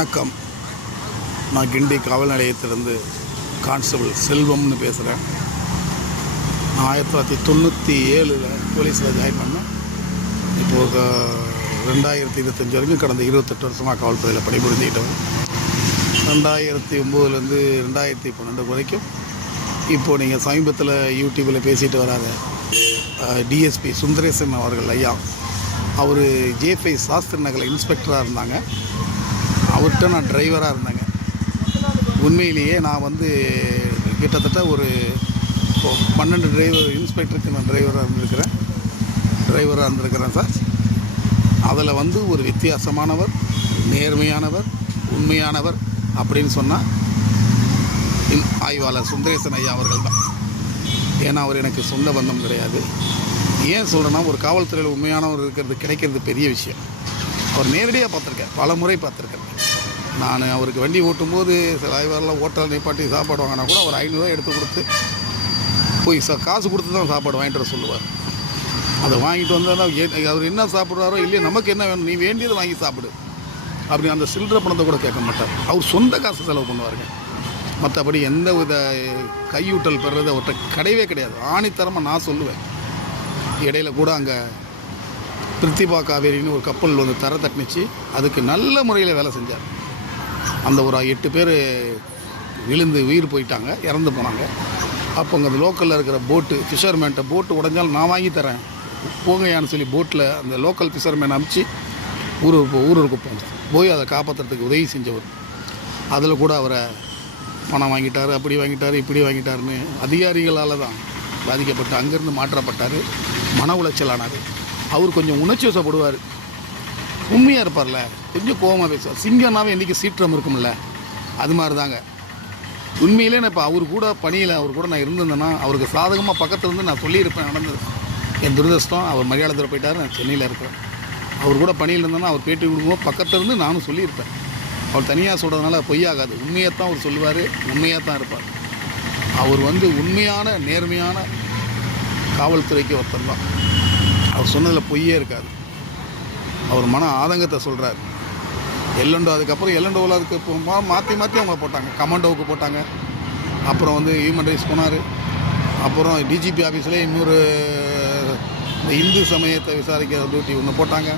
வணக்கம் நான் கிண்டி காவல் நிலையத்திலிருந்து கான்ஸ்டபிள் செல்வம்னு பேசுகிறேன் நான் ஆயிரத்தி தொள்ளாயிரத்தி தொண்ணூற்றி ஏழில் போலீஸில் ஜாயின் பண்ணேன் இப்போது ரெண்டாயிரத்தி இருபத்தஞ்சி வரைக்கும் கடந்த இருபத்தெட்டு வருஷமாக காவல்துறையில் பணிபுரிஞ்சிக்கிட்டவர் ரெண்டாயிரத்தி ஒம்போதுலேருந்து ரெண்டாயிரத்தி பன்னெண்டு வரைக்கும் இப்போது நீங்கள் சமீபத்தில் யூடியூப்பில் பேசிகிட்டு வராத டிஎஸ்பி சுந்தரேசன் அவர்கள் ஐயா அவர் ஜேஃபை சாஸ்திரி நகரில் இன்ஸ்பெக்டராக இருந்தாங்க அவர்கிட்ட நான் டிரைவராக இருந்தேங்க உண்மையிலேயே நான் வந்து கிட்டத்தட்ட ஒரு பன்னெண்டு டிரைவர் இன்ஸ்பெக்டருக்கு நான் டிரைவராக இருந்திருக்கிறேன் டிரைவராக இருந்திருக்கிறேன் சார் அதில் வந்து ஒரு வித்தியாசமானவர் நேர்மையானவர் உண்மையானவர் அப்படின்னு சொன்னால் ஆய்வாளர் சுந்தரேசன் ஐயா அவர்கள் தான் ஏன்னா அவர் எனக்கு சொந்த பந்தம் கிடையாது ஏன் சொல்கிறேன்னா ஒரு காவல்துறையில் உண்மையானவர் இருக்கிறது கிடைக்கிறது பெரிய விஷயம் அவர் நேரடியாக பார்த்துருக்கேன் பல முறை பார்த்துருக்கேன் நான் அவருக்கு வண்டி ஓட்டும்போது சில ஆய்வாரெலாம் ஓட்டல் நிப்பாட்டி சாப்பாடு வாங்கினா கூட அவர் ஐநூறுரூவா எடுத்து கொடுத்து போய் ச காசு கொடுத்து தான் சாப்பாடு வாங்கிட்டு வர சொல்லுவார் அதை வாங்கிட்டு வந்தால் அவர் என்ன சாப்பிட்றாரோ இல்லையே நமக்கு என்ன வேணும் நீ வேண்டியதை வாங்கி சாப்பிடு அப்படி அந்த சில்லற பணத்தை கூட கேட்க மாட்டார் அவர் சொந்த காசு செலவு பண்ணுவாருங்க மற்றபடி எந்த வித கையூட்டல் பெறுறது அவர்கிட்ட கிடையவே கிடையாது ஆணித்தரமாக நான் சொல்லுவேன் இடையில கூட அங்கே பிரித்திபா காவேரின்னு ஒரு கப்பல் வந்து தர தட்டுனுச்சு அதுக்கு நல்ல முறையில் வேலை செஞ்சார் அந்த ஒரு எட்டு பேர் விழுந்து உயிர் போயிட்டாங்க இறந்து போனாங்க அப்போ அங்கே லோக்கலில் இருக்கிற போட்டு ஃபிஷர்மேன்ட்ட போட்டு உடஞ்சாலும் நான் வாங்கி தரேன் போங்கயான்னு சொல்லி போட்டில் அந்த லோக்கல் ஃபிஷர்மேன் அமுச்சு ஊர் ஊருக்கு போனோம் போய் அதை காப்பாற்றுறதுக்கு உதவி செஞ்சவர் அதில் கூட அவரை பணம் வாங்கிட்டார் அப்படி வாங்கிட்டார் இப்படி வாங்கிட்டாருன்னு அதிகாரிகளால் தான் பாதிக்கப்பட்டு அங்கேருந்து மாற்றப்பட்டார் மன உளைச்சல் ஆனார் அவர் கொஞ்சம் உணர்ச்சி வசப்படுவார் உண்மையாக இருப்பார்ல எங்கே கோபமாக பேசுவார் சிங்கம்னாவே என்றைக்கு சீற்றம் இருக்கும்ல அது மாதிரி தாங்க உண்மையிலே நான் இப்போ அவர் கூட பணியில் அவர் கூட நான் இருந்திருந்தேன்னா அவருக்கு சாதகமாக பக்கத்தில் இருந்து நான் சொல்லியிருப்பேன் நடந்தது என் துரதிருஷ்டம் அவர் மரியாதை போயிட்டார் நான் சென்னையில் இருக்கிறேன் அவர் கூட பணியில் இருந்தேன்னா அவர் பேட்டி கொடுக்கும்போது இருந்து நானும் சொல்லியிருப்பேன் அவர் தனியாக சொல்கிறதுனால பொய்யாகாது உண்மையாக தான் அவர் சொல்லுவார் உண்மையாக தான் இருப்பார் அவர் வந்து உண்மையான நேர்மையான காவல்துறைக்கு ஒருத்தர் தான் அவர் சொன்னதில் பொய்யே இருக்காது அவர் மன ஆதங்கத்தை சொல்கிறார் எல்லண்டோ அதுக்கப்புறம் எல்லண்டோவில் அதுக்கு மாற்றி மாற்றி அவங்கள போட்டாங்க கமாண்டோவுக்கு போட்டாங்க அப்புறம் வந்து ஹியூமன் ரைட்ஸ் போனார் அப்புறம் டிஜிபி ஆஃபீஸில் இன்னொரு இந்து சமயத்தை விசாரிக்கிற டியூட்டி ஒன்று போட்டாங்க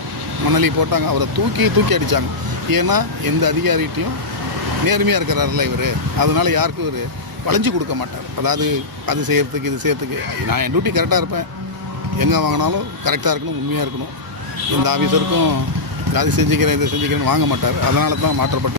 மணலி போட்டாங்க அவரை தூக்கி தூக்கி அடித்தாங்க ஏன்னா எந்த அதிகாரிகிட்டையும் நேர்மையாக இருக்கிறாரில்ல இவர் அதனால் யாருக்கும் இவர் வளைஞ்சு கொடுக்க மாட்டார் அதாவது அது செய்கிறதுக்கு இது செய்கிறதுக்கு நான் என் டியூட்டி கரெக்டாக இருப்பேன் எங்கே வாங்கினாலும் கரெக்டாக இருக்கணும் உண்மையாக இருக்கணும் இந்த ஆஃபீஸருக்கும் அது செஞ்சுக்கிறேன் இதை செஞ்சுக்கிறேன்னு வாங்க மாட்டார் அதனால தான் மாற்றப்பட்டு